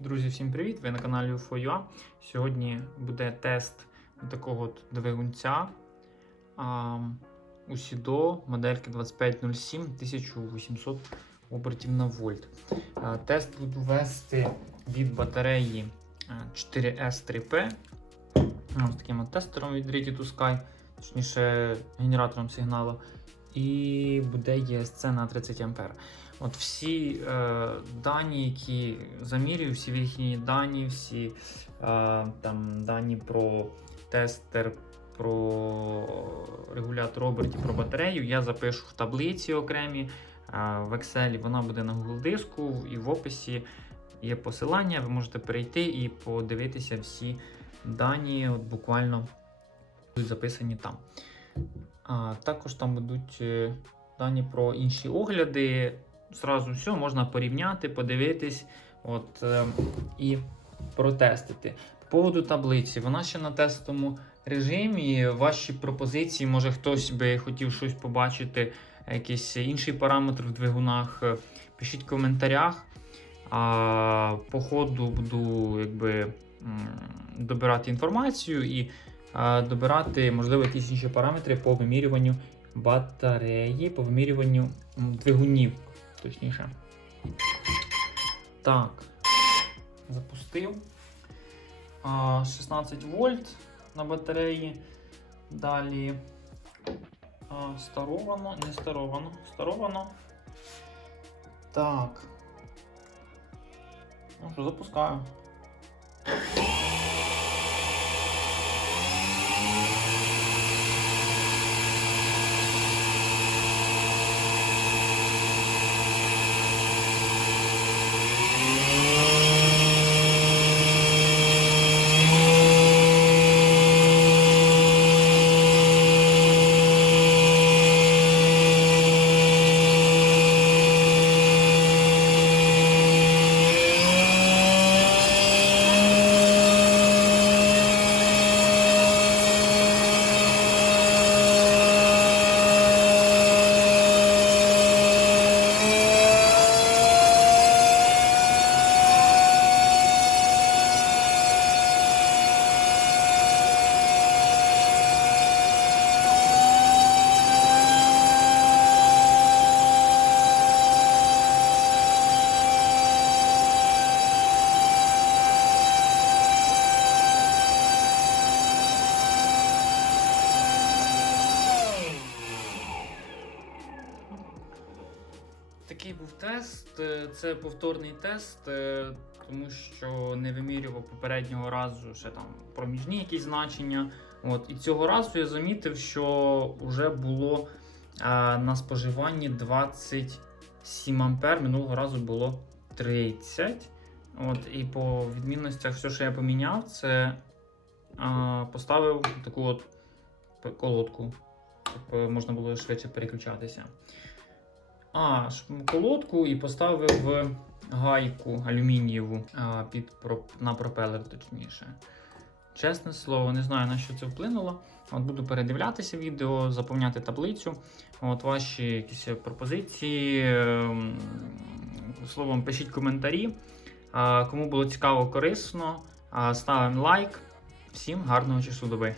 Друзі, всім привіт! Ви на каналі UFO.ua. Сьогодні буде тест такого от двигунця Usido модельки 2507 1800 обертів на вольт. А, тест буду вести від батареї 4S3P. Ось таким от тестером від Ready to Sky, точніше генератором сигналу. І буде ESC на 30 А. От всі е, дані, які замірюю, всі їхні дані, всі е, там дані про тестер, про регулятор обертів, про батарею, я запишу в таблиці окремі. Е, в Excel вона буде на Google диску і в описі є посилання. Ви можете перейти і подивитися всі дані, от буквально будуть записані там. А, також там будуть е, дані про інші огляди. Зразу все можна порівняти, подивитись от, е, і протестити. По поводу таблиці, вона ще на тестовому режимі. Ваші пропозиції, може хтось би хотів щось побачити, якийсь інший параметр в двигунах. е, Пишіть в коментарях. А по ходу буду якби, добирати інформацію і а, добирати, можливо, якісь інші параметри по вимірюванню батареї, по вимірюванню двигунів, точніше. Так, запустив. 16 вольт на батареї. Далі старовано, не старовано, старовано. Так. Ну що, запускаю. Такий був тест. Е, Це повторний тест, е, тому що не вимірював попереднього разу ще там проміжні якісь значення. От, і цього разу я замітив, що вже було а, на споживанні 27 ампер. Минулого разу було 30. От, і по відмінностях, все, що я поміняв, це а, поставив таку от колодку, щоб можна було швидше переключатися. А, колодку і поставив гайку алюмінієву а, під, на пропелер, точніше. Чесне слово, не знаю на що це вплинуло. От буду передивлятися відео, заповняти таблицю. От ваші якісь пропозиції. ем, Словом, пишіть коментарі. Кому було цікаво, корисно, ставимо лайк. Всім гарного часу доби.